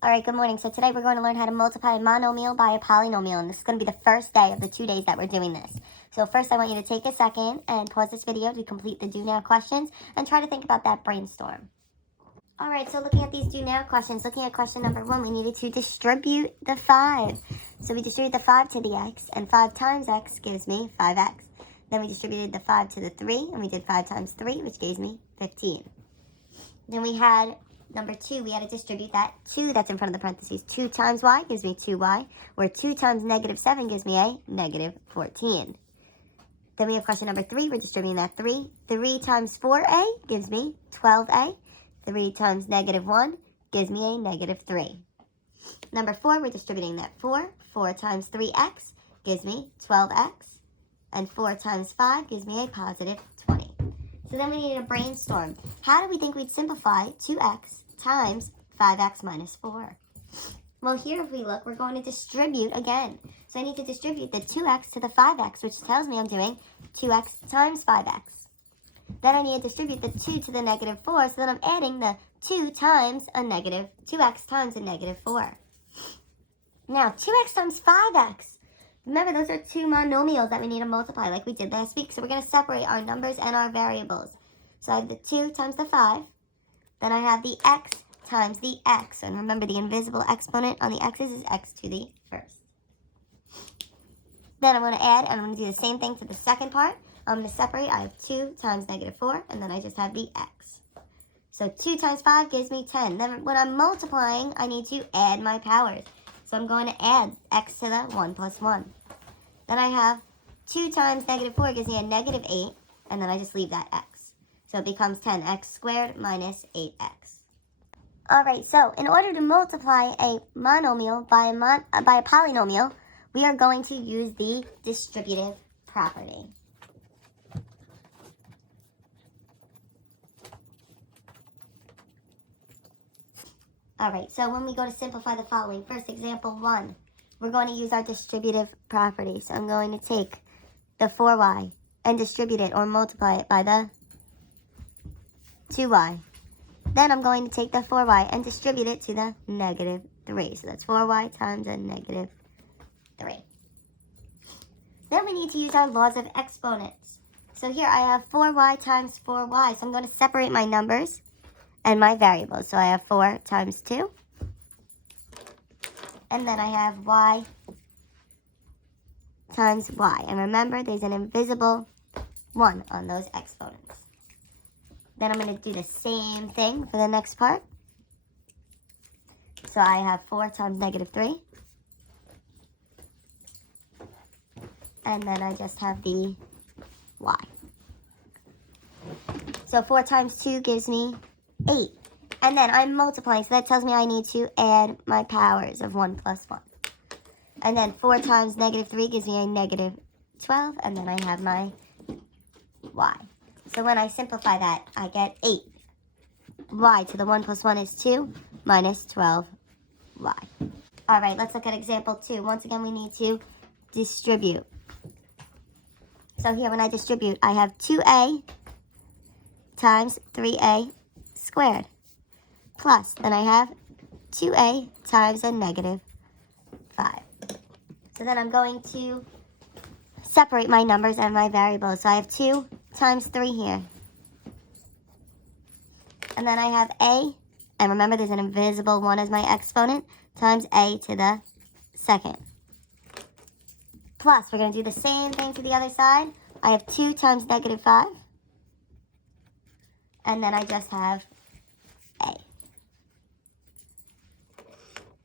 All right, good morning. So today we're going to learn how to multiply a monomial by a polynomial, and this is going to be the first day of the 2 days that we're doing this. So first I want you to take a second and pause this video to complete the do now questions and try to think about that brainstorm. All right, so looking at these do now questions, looking at question number 1, we needed to distribute the 5. So we distributed the 5 to the x, and 5 times x gives me 5x. Then we distributed the 5 to the 3, and we did 5 times 3, which gives me 15. Then we had number 2, we had to distribute that 2 that's in front of the parentheses. 2 times y gives me 2y, where 2 times negative 7 gives me a negative 14. Then we have question number 3, we're distributing that 3. 3 times 4a gives me 12a. 3 times negative 1 gives me a negative 3. Number 4, we're distributing that 4. 4 times 3x gives me 12x. And 4 times 5 gives me a positive 20. So then we need a brainstorm. How do we think we'd simplify 2x times 5x minus 4? Well, here if we look, we're going to distribute again. So I need to distribute the 2x to the 5x, which tells me I'm doing 2x times 5x. Then I need to distribute the 2 to the negative 4, so then I'm adding the 2 times a negative, 2x times a negative 4. Now, 2x times 5x. Remember, those are two monomials that we need to multiply like we did last week. So we're going to separate our numbers and our variables. So I have the 2 times the 5. Then I have the x times the x. And remember, the invisible exponent on the x's is x to the first. Then I'm going to add, and I'm going to do the same thing for the second part. I'm going to separate. I have 2 times negative 4, and then I just have the x. So 2 times 5 gives me 10. Then when I'm multiplying, I need to add my powers. So I'm going to add x to the 1 plus 1. Then I have 2 times negative 4 gives me a negative 8, and then I just leave that x. So it becomes 10x squared minus 8x. All right, so in order to multiply a monomial by a polynomial, we are going to use the distributive property. All right, so when we go to simplify the following, first example 1, we're going to use our distributive property. So I'm going to take the 4y and distribute it or multiply it by the 2y. Then I'm going to take the 4y and distribute it to the negative 3. So that's 4y times a negative 3. Then we need to use our laws of exponents. So here I have 4y times 4y. So I'm going to separate my numbers and my variables. So I have 4 times 2. And then I have y times y. And remember, there's an invisible 1 on those exponents. Then I'm going to do the same thing for the next part. So I have 4 times negative 3. And then I just have the y. So 4 times 2 gives me 8. And then I'm multiplying, so that tells me I need to add my powers of 1 plus 1. And then 4 times negative 3 gives me a negative 12, and then I have my y. So when I simplify that, I get 8. Y to the 1 plus 1 is 2, minus 12y. All right, let's look at example 2. Once again, we need to distribute. So here, when I distribute, I have 2a times 3a squared. Plus, then I have 2a times a negative 5. So then I'm going to separate my numbers and my variables. So I have 2 times 3 here. And then I have a, and remember there's an invisible 1 as my exponent, times a to the second. Plus, we're going to do the same thing to the other side. I have 2 times negative 5. And then I just have a.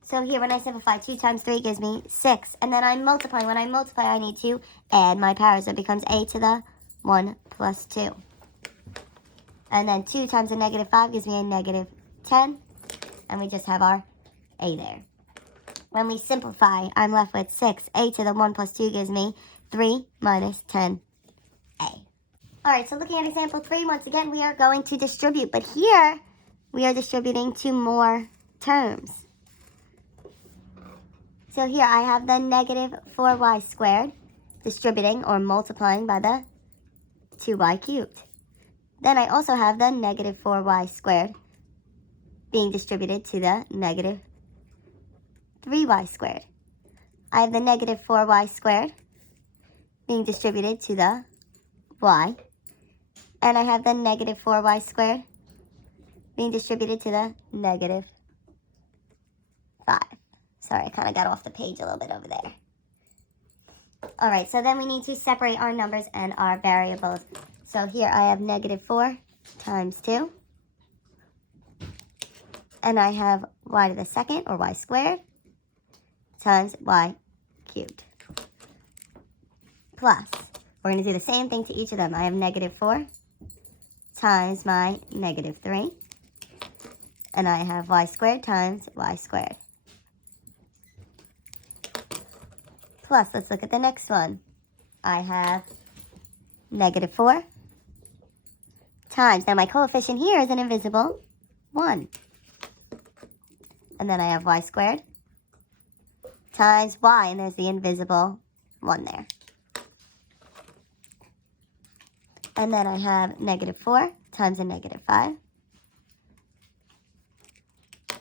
So here, when I simplify, 2 times 3 gives me 6. And then I'm multiplying. When I multiply, I need to add my powers. So it becomes a to the 1 plus 2. And then 2 times a negative 5 gives me a negative 10. And we just have our a there. When we simplify, I'm left with 6. A to the 1 plus 2 gives me 3 minus 10a. All right, so looking at example 3, once again, we are going to distribute. But here, we are distributing 2 more terms. So here I have the negative 4y squared distributing or multiplying by the 2y cubed. Then I also have the negative 4y squared being distributed to the negative 3y squared. I have the negative 4y squared being distributed to the y. And I have the negative 4y squared being distributed to the negative 5. Sorry, I kind of got off the page a little bit over there. All right, so then we need to separate our numbers and our variables. So here I have negative 4 times 2. And I have y to the second, or y squared, times y cubed. Plus, we're going to do the same thing to each of them. I have negative 4 times my negative 3. And I have y squared times y squared. Plus, let's look at the next one. I have negative 4 times, now my coefficient here is an invisible 1. And then I have y squared times y, and there's the invisible 1 there. And then I have negative 4 times a negative 5.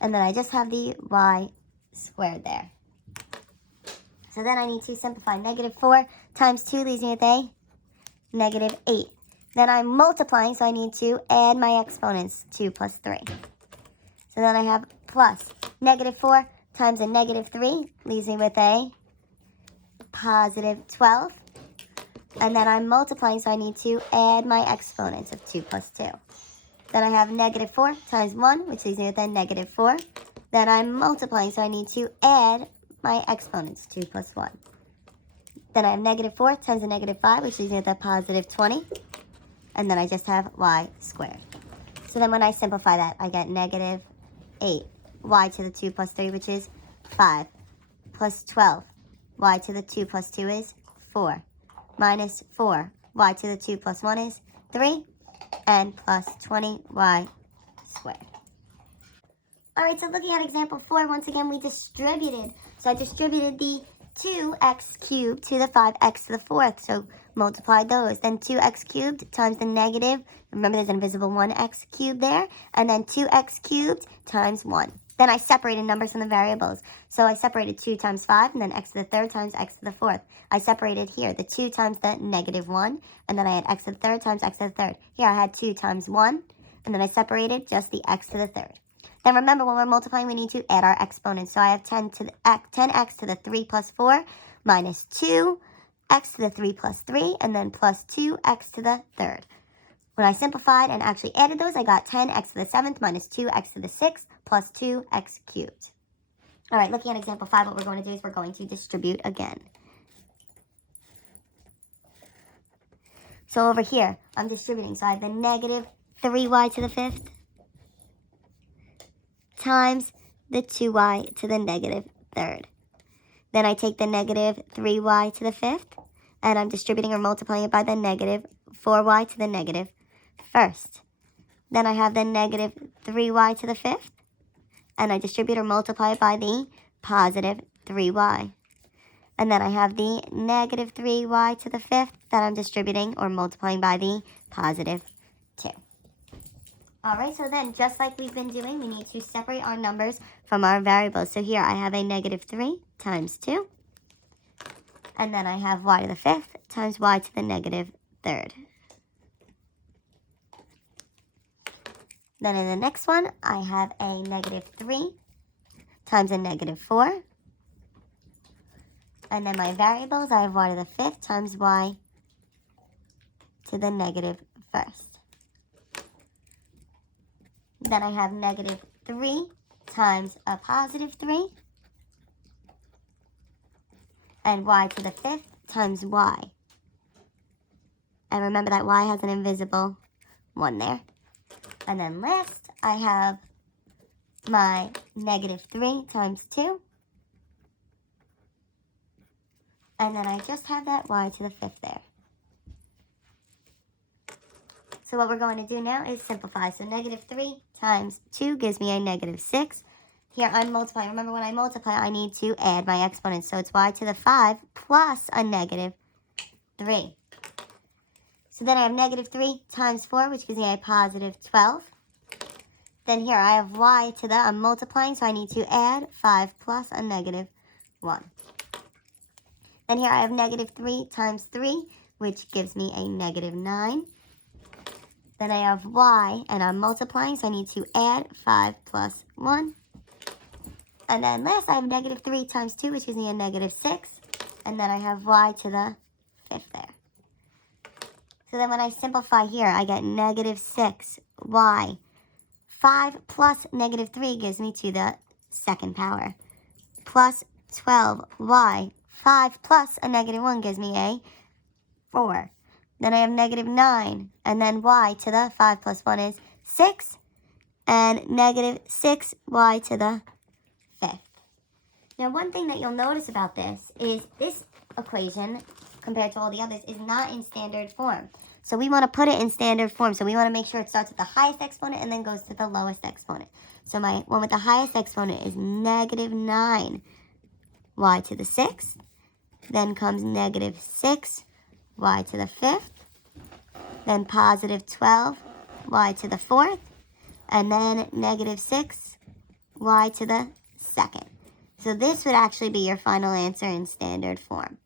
And then I just have the y squared there. So then I need to simplify. Negative 4 times 2 leaves me with a negative 8. Then I'm multiplying, so I need to add my exponents, 2 plus 3. So then I have plus negative 4 times a negative 3 leaves me with a positive 12. And then I'm multiplying, so I need to add my exponents of 2 plus 2. Then I have negative 4 times 1, which leaves me with a negative 4. Then I'm multiplying, so I need to add my exponents, 2 plus 1. Then I have negative 4 times a negative 5, which leaves me with a positive 20. And then I just have y squared. So then when I simplify that, I get negative 8, y to the 2 plus 3, which is 5, plus 12, y to the 2 plus 2 is 4, minus 4, y to the 2 plus 1 is 3, and plus 20y squared. All right, so looking at example 4, once again, we distributed. So I distributed the 2x cubed to the 5x to the 4th. So multiply those. Then 2x cubed times the negative. Remember, there's an invisible 1x cubed there. And then 2x cubed times 1. Then I separated numbers from the variables. So I separated 2 times 5, and then x to the 3rd times x to the 4th. I separated here the 2 times the negative 1, and then I had x to the 3rd times x to the 3rd. Here I had 2 times 1, and then I separated just the x to the 3rd. Then remember, when we're multiplying, we need to add our exponents. So I have 10x to the 3 plus 4 minus 2x to the 3 plus 3, and then plus 2x to the 3rd. When I simplified and actually added those, I got 10x to the 7th minus 2x to the 6th plus 2x cubed. All right, looking at example 5, what we're going to do is we're going to distribute again. So over here, I'm distributing. So I have the negative 3y to the 5th times the 2y to the negative 3rd. Then I take the negative 3y to the 5th, and I'm distributing or multiplying it by the negative 4y to the negative 1st. Then I have the negative 3y to the 5th, and I distribute or multiply it by the positive 3y. And then I have the negative 3y to the 5th that I'm distributing or multiplying by the positive 2. All right, so then just like we've been doing, we need to separate our numbers from our variables. So here I have a negative 3 times 2. And then I have y to the 5th times y to the negative 3rd. Then in the next one, I have a negative 3 times a negative 4. And then my variables, I have y to the 5th times y to the negative 1st. Then I have negative 3 times a positive 3. And y to the 5th times y. And remember that y has an invisible 1 there. And then last, I have my negative 3 times 2. And then I just have that y to the 5th there. So what we're going to do now is simplify. So negative 3 times 2 gives me a negative 6. Here I'm multiplying. Remember, when I multiply, I need to add my exponents. So it's y to the 5 plus a negative 3. So then I have negative 3 times 4, which gives me a positive 12. Then here I have y to the, I'm multiplying, so I need to add 5 plus a negative 1. Then here I have negative 3 times 3, which gives me a negative 9. Then I have y, and I'm multiplying, so I need to add 5 plus 1. And then last I have negative 3 times 2, which gives me a negative 6. And then I have y to the 5th there. So then when I simplify here, I get negative 6y. 5 plus negative 3 gives me to the 2nd power. Plus 12y. 5 plus a negative 1 gives me a 4. Then I have negative 9. And then y to the 5 plus 1 is 6. And negative 6y to the 5th. Now, one thing that you'll notice about this is this equation, compared to all the others, is not in standard form. So we want to put it in standard form. So we want to make sure it starts with the highest exponent and then goes to the lowest exponent. So my one with the highest exponent is negative 9y to the 6th. Then comes negative 6y to the 5th. Then positive 12y to the 4th. And then negative 6y to the 2nd. So this would actually be your final answer in standard form.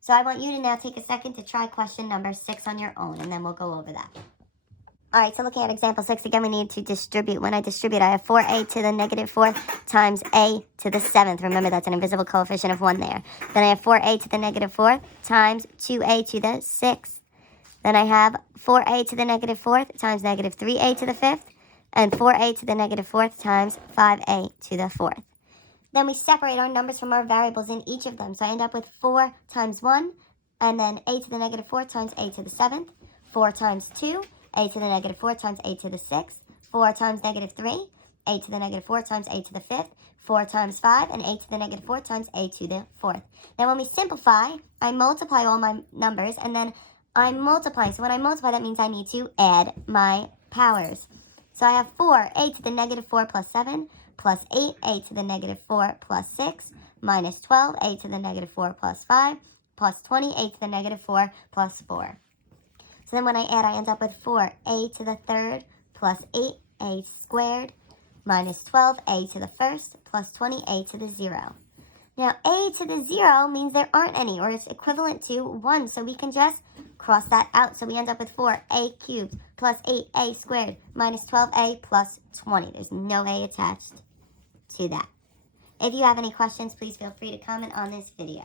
So I want you to now take a second to try question number 6 on your own, and then we'll go over that. All right, so looking at example 6, again, we need to distribute. When I distribute, I have 4a to the negative 4 times a to the 7th. Remember, that's an invisible coefficient of 1 there. Then I have 4a to the negative 4 times 2a to the 6th. Then I have 4a to the negative 4th times negative 3a to the 5th, and 4a to the negative 4th times 5a to the 4th. Then we separate our numbers from our variables in each of them. So I end up with 4 times 1, and then a to the negative 4 times a to the 7th. 4 times 2, a to the negative 4 times a to the 6th. 4 times negative 3, a to the negative 4 times a to the 5th. 4 times 5, and a to the negative 4 times a to the 4th. Now when we simplify, I multiply all my numbers, and then I'm multiplying. So when I multiply, that means I need to add my powers. So I have 4, a to the negative 4 plus 7, plus 8, a to the negative 4 plus 6, minus 12, a to the negative 4 plus 5, plus 20, a to the negative 4 plus 4. So then when I add, I end up with 4, a to the 3rd plus 8, a squared, minus 12, a to the 1st, plus 20, a to the 0. Now, a to the 0 means there aren't any, or it's equivalent to 1, so we can just cross that out. So we end up with 4a cubed plus 8a squared minus 12a plus 20. There's no a attached to that. If you have any questions, please feel free to comment on this video.